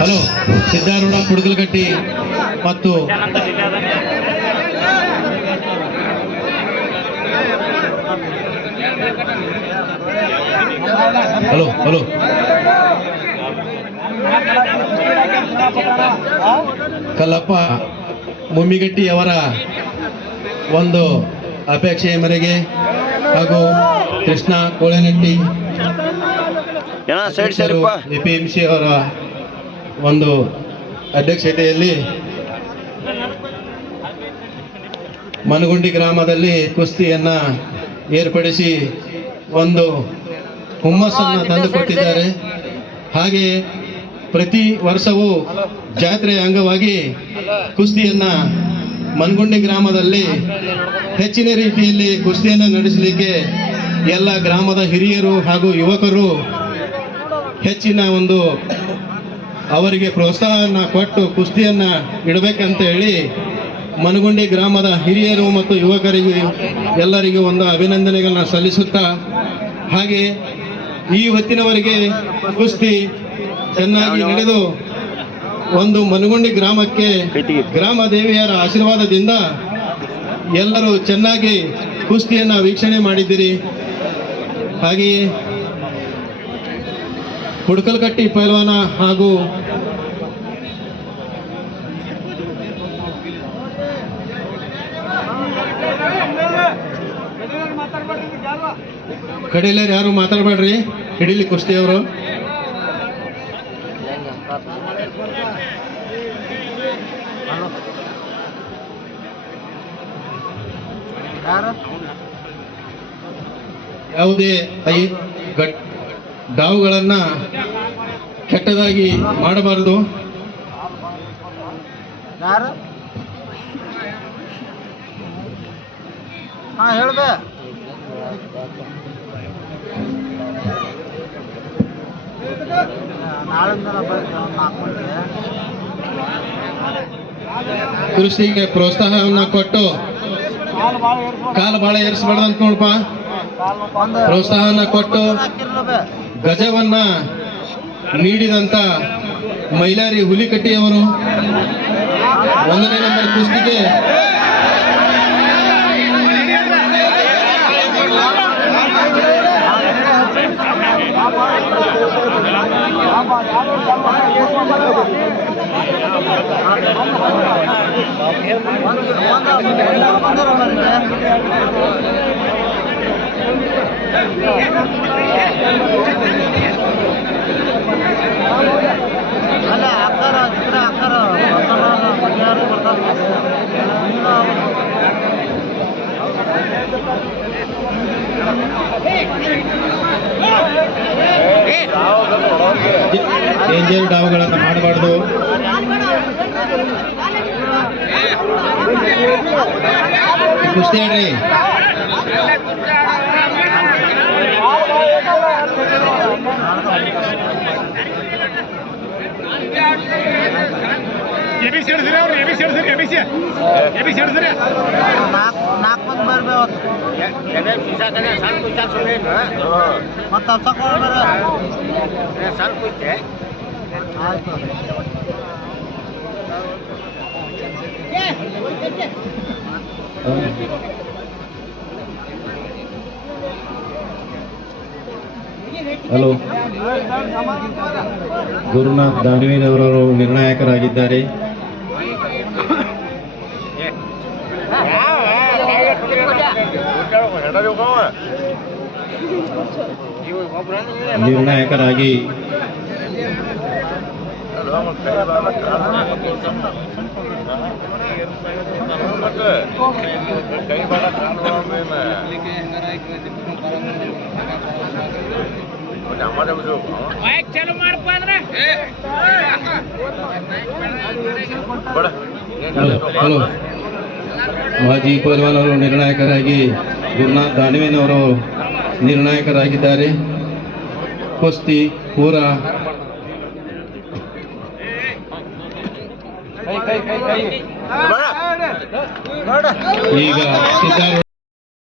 Hello Siddharoodha Kudugalgatti ಮತ್ತು hello hello. Kallappa ಮುಮ್ಮಿಗಟ್ಟಿಯವರ ಒಂದು ಅಪೇಕ್ಷೆಯ ಮೇರೆಗೆ ಹಾಗೂ Krishna Kolenatti A P M C ಅವರ ಒಂದು ಅಧ್ಯಕ್ಷತೆಯಲ್ಲಿ ಮನಗುಂಡಿ ಗ್ರಾಮದಲ್ಲಿ ಕುಸ್ತಿಯನ್ನ ಏರ್ಪಡಿಸಿ ಒಂದು ಹುಮ್ಮಸ್ಸನ್ನು ತಂದುಕೊಟ್ಟಿದ್ದಾರೆ ಹಾಗೆ ಪ್ರತಿ ವರ್ಷವೂ ಜಾತ್ರೆಯ ಅಂಗವಾಗಿ ಕುಸ್ತಿಯನ್ನ ಮನಗುಂಡಿ ಗ್ರಾಮದಲ್ಲಿ ಹೆಚ್ಚಿನ ರೀತಿಯಲ್ಲಿ ಕುಸ್ತಿಯನ್ನು ನಡೆಸಲಿಕ್ಕೆ ಎಲ್ಲ ಗ್ರಾಮದ ಹಿರಿಯರು ಹಾಗೂ ಯುವಕರು ಹೆಚ್ಚಿನ ಒಂದು ಅವರಿಗೆ ಪ್ರೋತ್ಸಾಹನ ಕೊಟ್ಟು ಕುಸ್ತಿಯನ್ನು ಇಡಬೇಕಂತ ಹೇಳಿ ಮನಗುಂಡಿ ಗ್ರಾಮದ ಹಿರಿಯರು ಮತ್ತು ಯುವಕರಿಗೂ ಎಲ್ಲರಿಗೂ ಒಂದು ಅಭಿನಂದನೆಗಳನ್ನ ಸಲ್ಲಿಸುತ್ತಾ, ಹಾಗೆ ಈ ಹೊತ್ತಿನವರೆಗೆ ಕುಸ್ತಿ ಚೆನ್ನಾಗಿ ನಡೆದು ಒಂದು ಮನಗುಂಡಿ ಗ್ರಾಮಕ್ಕೆ ಗ್ರಾಮ ದೇವಿಯರ ಆಶೀರ್ವಾದದಿಂದ ಎಲ್ಲರೂ ಚೆನ್ನಾಗಿ ಕುಸ್ತಿಯನ್ನು ವೀಕ್ಷಣೆ ಮಾಡಿದ್ದೀರಿ. ಹಾಗೆಯೇ ಹುಡ್ಕಲ್ಕಟ್ಟಿ ಪೈಲ್ವಾನ ಹಾಗೂ ಕಡೆಯಲ್ಲಾರು ಯಾರು ಮಾತಾಡಬೇಡ್ರಿ? ಹಿಡೀಲಿ ಕುಸ್ತಿ ಅವರು. ಯಾವುದೇ ಐ ಗಟ್ ಡಾವುಗಳನ್ನ ಕೆಟ್ಟದಾಗಿ ಮಾಡಬಾರದು. ಕೃಷಿಗೆ ಪ್ರೋತ್ಸಾಹವನ್ನ ಕೊಟ್ಟು ಕಾಲು ಭಾಳ ಅಂತ ನೋಡ್ಪ. ಪ್ರೋತ್ಸಾಹವನ್ನ ಪ್ರೋತ್ಸಾಹನ ಕೊಟ್ಟು ಗಜವನ್ನ ನೀಡಿದಂತ ಮೈಲಾರಿ ಹುಲಿಕಟ್ಟಿಯವರು ಒಂದನೇ ನಂಬರ್ ಕುಸ್ತಿಗೆ ಅಲ್ಲ ಅಕ್ಕಾರ ಚಿತ್ರ ಅಕ್ಕಾರ ಯಾರು ಬರ್ತಾರೆ ಡೇಂಜರ್ ಡಾವ್ಗಳನ್ನು ಮಾಡಬಾರ್ದು. ಕುಸ್ತಿ ಆಡ್ರಿ ಎಬಿ ಸೇರಿಸ್ರಿ ಅವ್ರು ಎಬಿ ಸೇರಿಸ್ರಿ ಎಬಿ ಸಿ ಎಬಿ ಸೇರಿಸ್ರಿ ನಾಲ್ಕು ನಾಲ್ಕು ಮಂದಿ ಬರ್ಬೇ ಮತ್ತೆ ತಗೊಂಡ್ಬರ ಆಯ್ತು ಹಲೋ ಗುರುನಾಥ್ ದಾನವೀರವರು ನಿರ್ಣಾಯಕರಾಗಿದ್ದಾರೆ. ನಿರ್ಣಾಯಕರಾಗಿ ಮೈಕ್ ಚಾಲು ಮಾಡಪ್ಪ ಅಂದ್ರೆ. ಹಲೋ. ಮಾಜಿ ನಿರ್ಣಾಯಕರಾಗಿ ಗುರುನಾಥ್ ದಾನವೇನವರು ನಿರ್ಣಾಯಕರಾಗಿದ್ದಾರೆ. ಕುಸ್ತಿ ಪೂರ. ಈಗ ಸಿದ್ಧಾರೂಢ